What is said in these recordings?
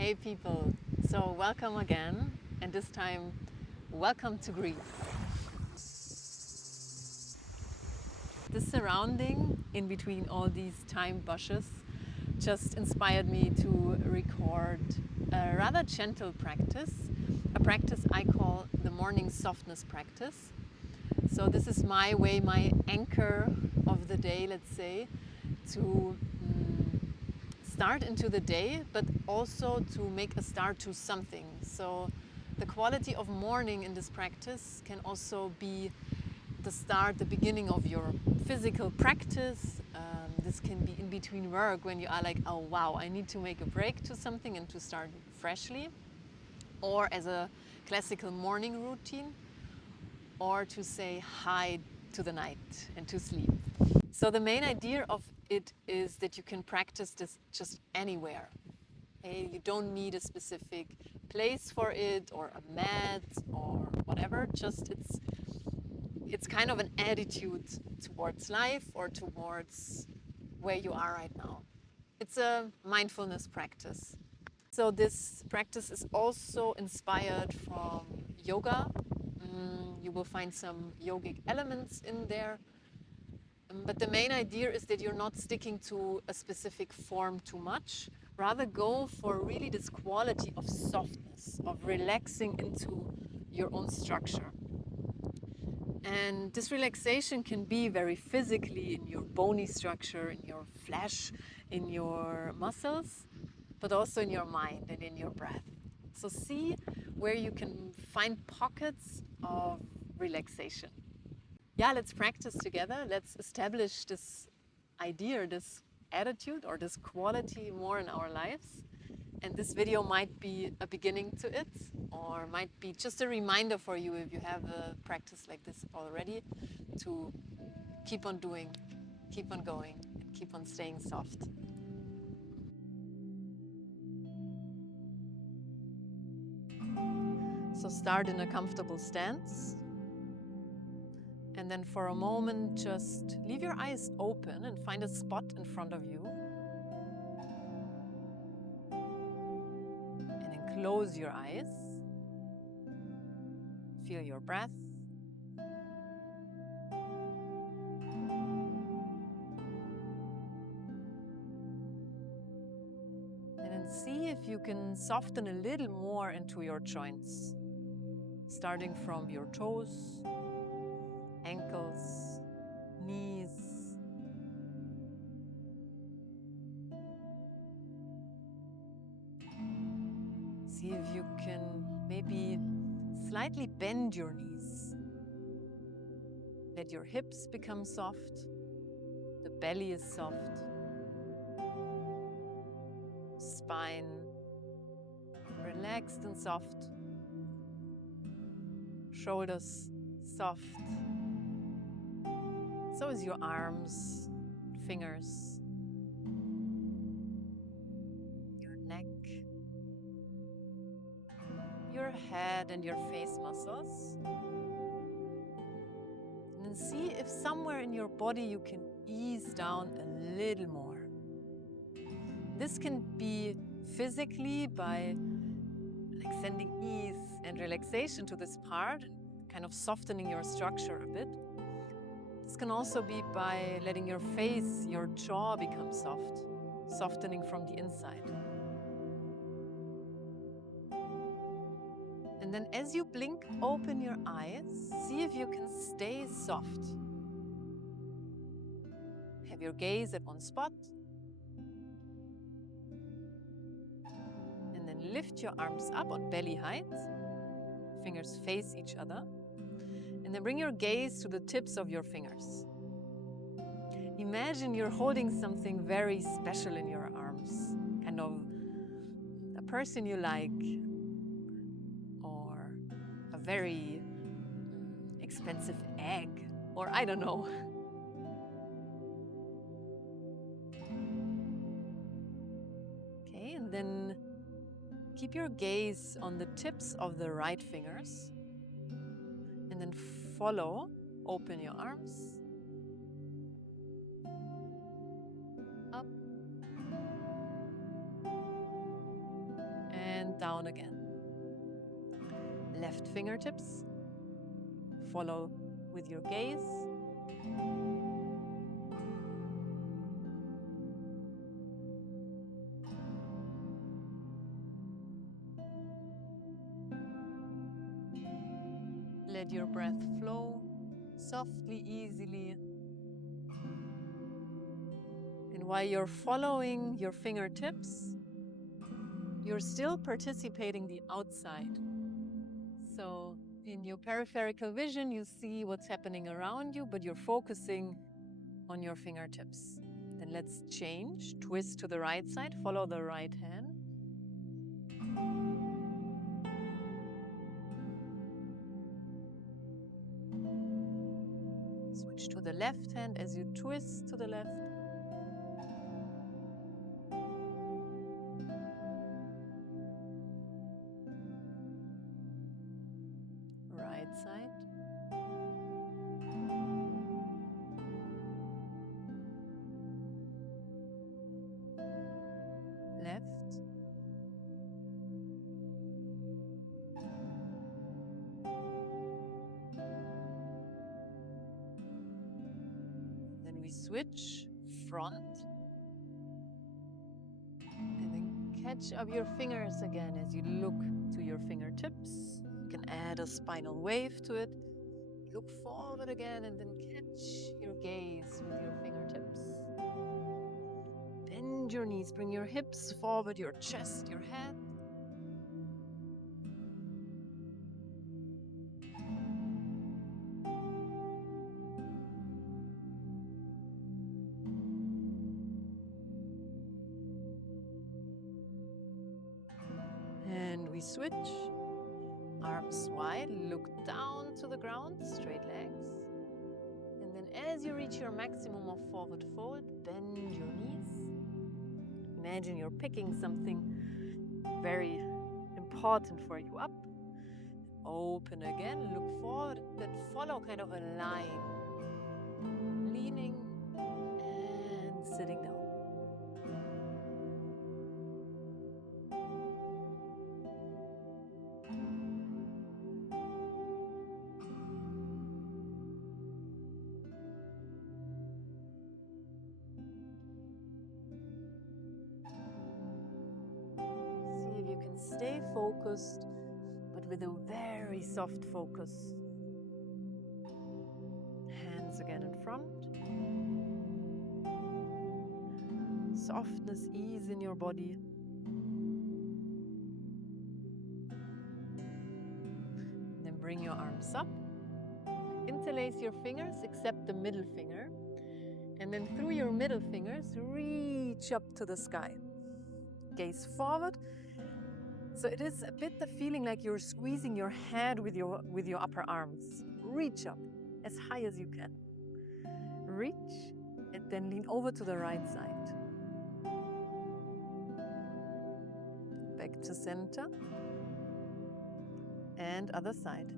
Hey people, so welcome again, and this time welcome to Greece. The surrounding in between all these thyme bushes just inspired me to record a rather gentle practice, a practice I call the morning softness practice. So this is my way, my anchor of the day, let's say, to start into the day, but also to make a start to something. So the quality of morning in this practice can also be the start, the beginning of your physical practice. This can be in between work when you are like, oh wow, I need to make a break to something and to start freshly, or as a classical morning routine, or to say hi to the night and to sleep. So the main idea of it is that you can practice this just anywhere. Okay? You don't need a specific place for it or a mat or whatever. Just it's kind of an attitude towards life or towards where you are right now. It's a mindfulness practice. So this practice is also inspired from yoga. You will find some yogic elements in there. But the main idea is that you're not sticking to a specific form too much. Rather go for really this quality of softness, of relaxing into your own structure. And this relaxation can be very physically in your bony structure, in your flesh, in your muscles, but also in your mind and in your breath. So see where you can find pockets of relaxation. Yeah, let's practice together. Let's establish this idea, this attitude or this quality more in our lives. And this video might be a beginning to it, or might be just a reminder for you if you have a practice like this already, to keep on doing, keep on going, and keep on staying soft. So start in a comfortable stance. And then for a moment, just leave your eyes open and find a spot in front of you. And then close your eyes. Feel your breath. And then see if you can soften a little more into your joints. Starting from your toes, ankles, knees. See if you can maybe slightly bend your knees. Let your hips become soft. The belly is soft. Spine relaxed and soft. Shoulders soft. So is your arms, fingers, your neck, your head and your face muscles. And then see if somewhere in your body you can ease down a little more. This can be physically by sending ease and relaxation to this part, kind of softening your structure a bit. This can also be by letting your face, your jaw become soft, softening from the inside. And then as you blink open your eyes, see if you can stay soft. Have your gaze at one spot. And then lift your arms up on belly height. Fingers face each other. And then bring your gaze to the tips of your fingers. Imagine you're holding something very special in your arms, kind of a person you like, or a very expensive egg, or I don't know. Okay, and then keep your gaze on the tips of the right fingers, and then open your arms, up, and down again. Left fingertips, follow with your gaze. Let your breath flow softly, easily. And while you're following your fingertips, you're still participating the outside. So in your peripheral vision, you see what's happening around you, but you're focusing on your fingertips. Then let's change. Twist to the right side, follow the right hand. Switch to the left hand as you twist to the left. Right side. Left. Then we switch front. And then catch up your fingers again as you look to your fingertips. You can add a spinal wave to it. Look forward again and then catch your gaze with your fingertips. Bend your knees, bring your hips forward, your chest, your head. And we switch. Arms wide, look down to the ground, straight legs. And then as you reach your maximum of forward fold, bend your knees. Imagine you're picking something very important for you up. Open again, look forward, but follow kind of a line. Leaning and sitting down. See if you can stay focused, but with a very soft focus. Hands again in front. Softness, ease in your body. Then bring your arms up. Interlace your fingers except the middle finger. And then through your middle fingers, reach up to the sky. Gaze forward. So it is a bit the feeling like you're squeezing your head with your upper arms. Reach up as high as you can. Reach and then lean over to the right side. Back to center. And other side.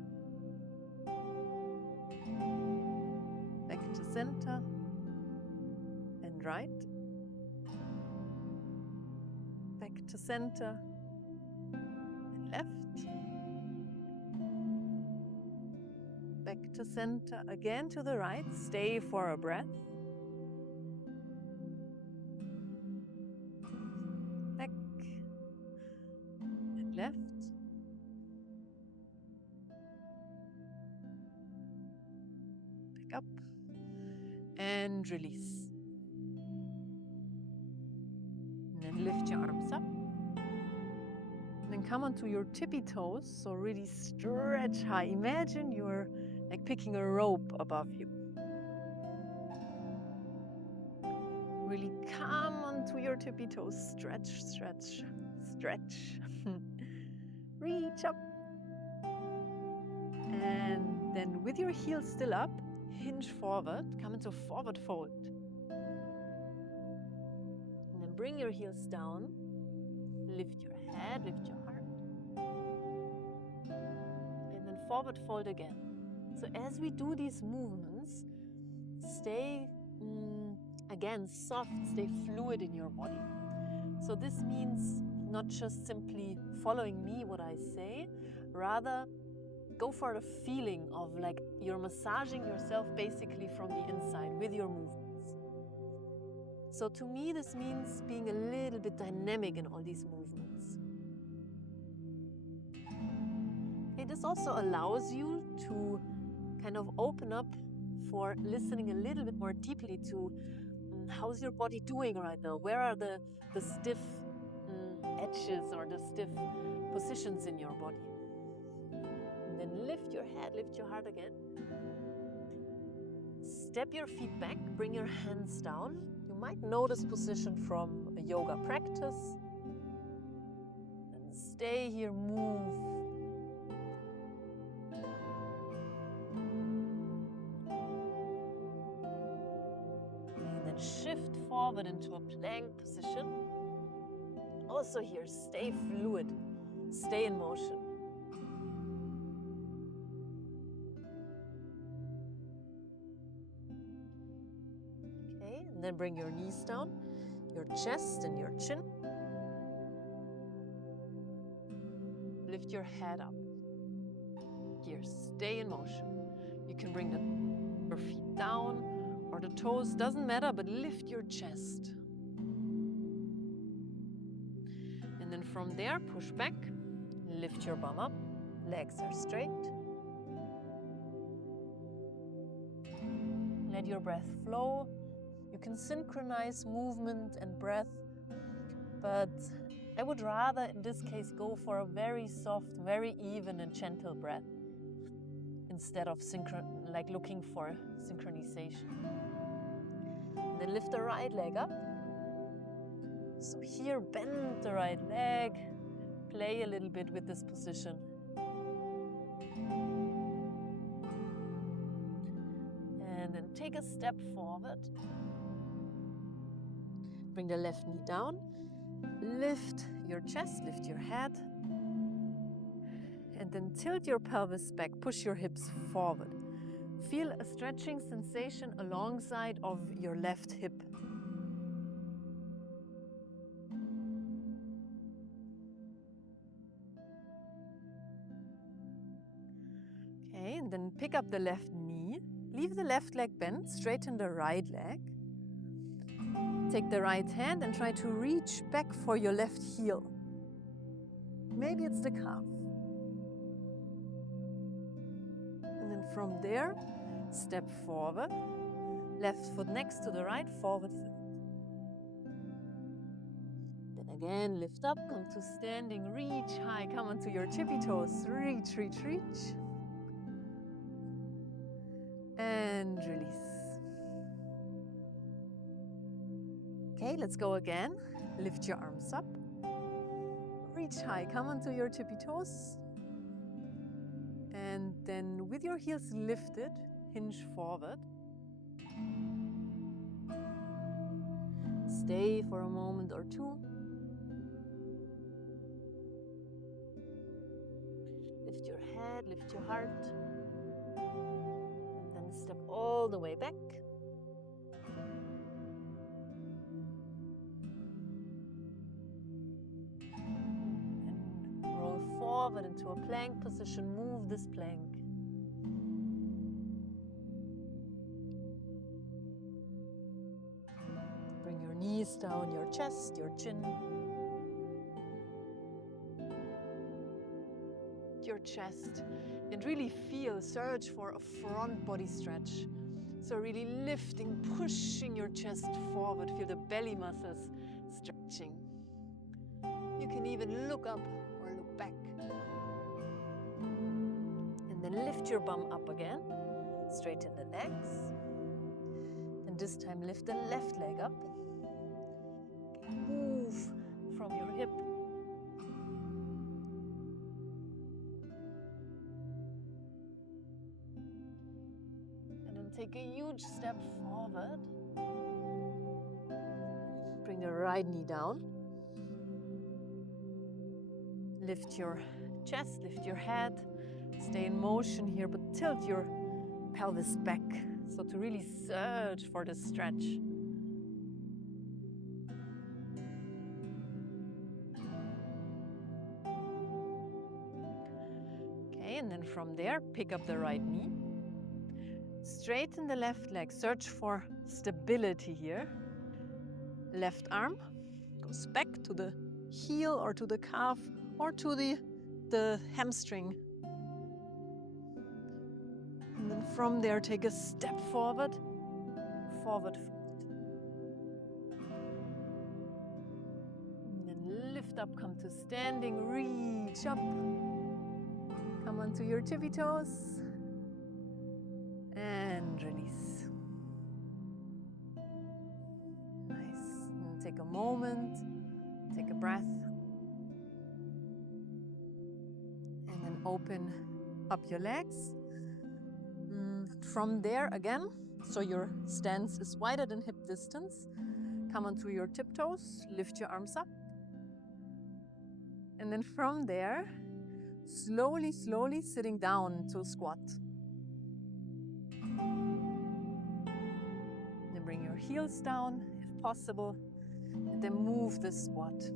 Back to center. And right. Back to center. And left. Back to center, again to the right. Stay for a breath. Back and left. Back up and release. And then lift your arms up. And then come onto your tippy toes, so really stretch high. Imagine you're like picking a rope above you. Really come onto your tippy toes. Stretch, stretch, stretch. Reach up. And then with your heels still up, hinge forward, come into forward fold. And then bring your heels down. Lift your head, lift your heart. And then forward fold again. So as we do these movements, stay again soft, stay fluid in your body. So this means not just simply following me what I say, rather go for the feeling of like you're massaging yourself basically from the inside with your movements. So to me, this means being a little bit dynamic in all these movements. Okay, this also allows you to kind of open up for listening a little bit more deeply to how's your body doing right now? Where are the stiff edges or the stiff positions in your body? And then lift your head, lift your heart again. Step your feet back, bring your hands down. You might know this position from a yoga practice. And stay here, move. And then shift forward into a plank position. Also here, stay fluid, stay in motion. Okay, and then bring your knees down, your chest and your chin. Lift your head up. Here, stay in motion. You can bring your feet down or the toes, doesn't matter, but lift your chest. And then from there, push back, lift your bum up, legs are straight. Let your breath flow. You can synchronize movement and breath, but I would rather in this case go for a very soft, very even and gentle breath instead of looking for synchronization. And then lift the right leg up. So here, bend the right leg, play a little bit with this position. And then take a step forward. Bring the left knee down. Lift your chest, lift your head. And then tilt your pelvis back, push your hips forward. Feel a stretching sensation alongside of your left hip. Okay, and then pick up the left knee. Leave the left leg bent, straighten the right leg. Take the right hand and try to reach back for your left heel. Maybe it's the calf. And then from there, step forward. Left foot next to the right, forward foot. Then again, lift up, come to standing, reach high, come onto your tippy toes. Reach, reach, reach. And release. Okay, let's go again. Lift your arms up. Reach high, come onto your tippy toes. And then with your heels lifted, hinge forward. Stay for a moment or two. Lift your head, lift your heart. And then step all the way back. Forward into a plank position, move this plank. Bring your knees down, your chest, your chin. Your chest, and really feel, search for a front body stretch. So really lifting, pushing your chest forward, feel the belly muscles stretching. You can even look up or look back. And then lift your bum up again, straighten the legs. And this time lift the left leg up. Move from your hip. And then take a huge step forward. Bring the right knee down. Lift your chest, lift your head. Stay in motion here, but tilt your pelvis back. So to really search for the stretch. and then from there, pick up the right knee. Straighten the left leg, search for stability here. Left arm goes back to the heel or to the calf or to the hamstring. And then from there, take a step forward, forward fold. And then lift up, come to standing, reach up. Come onto your tippy toes. And release. Nice. And take a moment, take a breath. And then open up your legs. From there again, so your stance is wider than hip distance. Come onto your tiptoes, lift your arms up. And then from there, slowly, slowly sitting down to squat. Then bring your heels down if possible, and then move the squat.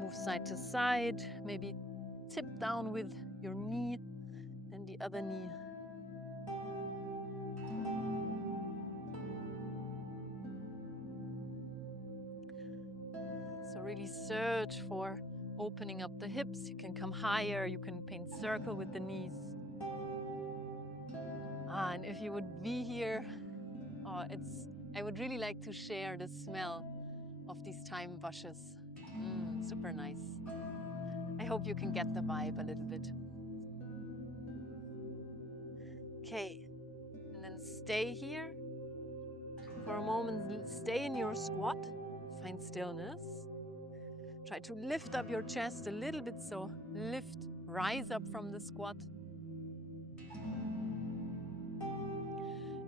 Move side to side, maybe tip down with your knee and the other knee. So really search for opening up the hips. You can come higher, you can paint circle with the knees. And if you would be here, I would really like to share the smell of these thyme bushes. Super nice. I hope you can get the vibe a little bit. Okay, and then stay here for a moment. Stay in your squat, find stillness. Try to lift up your chest a little bit, so rise up from the squat.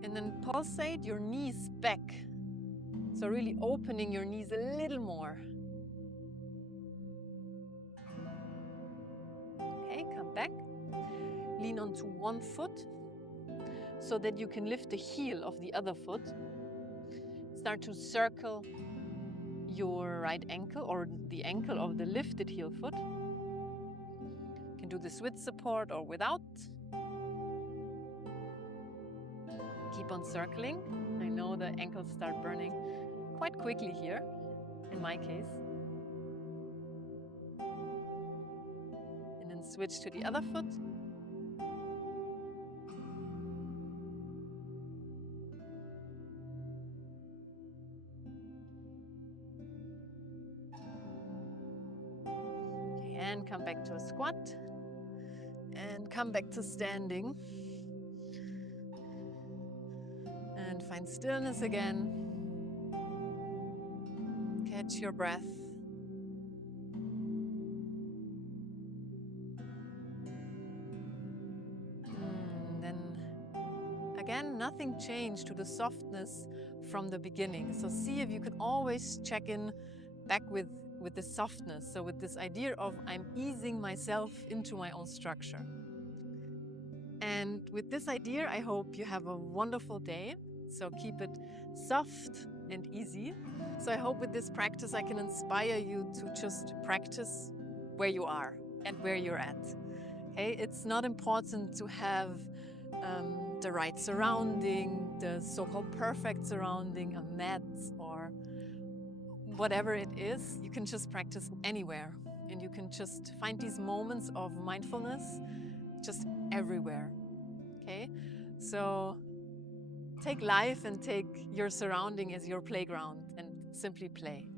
And then pulsate your knees back. So really opening your knees a little more. Okay, come back. Lean onto one foot so that you can lift the heel of the other foot. Start to circle your right ankle or the ankle of the lifted heel foot. You can do this with support or without. Keep on circling. I know the ankles start burning quite quickly here, in my case. And then switch to the other foot. Okay, and come back to a squat. And come back to standing. And find stillness again. Catch your breath. Then again, nothing changed to the softness from the beginning. So see if you can always check in back with the softness. So with this idea of I'm easing myself into my own structure. And with this idea, I hope you have a wonderful day. So keep it soft and easy. So I hope with this practice I can inspire you to just practice where you are and where you're at. Okay, it's not important to have the right surrounding, the so-called perfect surrounding, a mat or whatever it is. You can just practice anywhere, and you can just find these moments of mindfulness just everywhere. Okay, so take life and take your surrounding as your playground and simply play.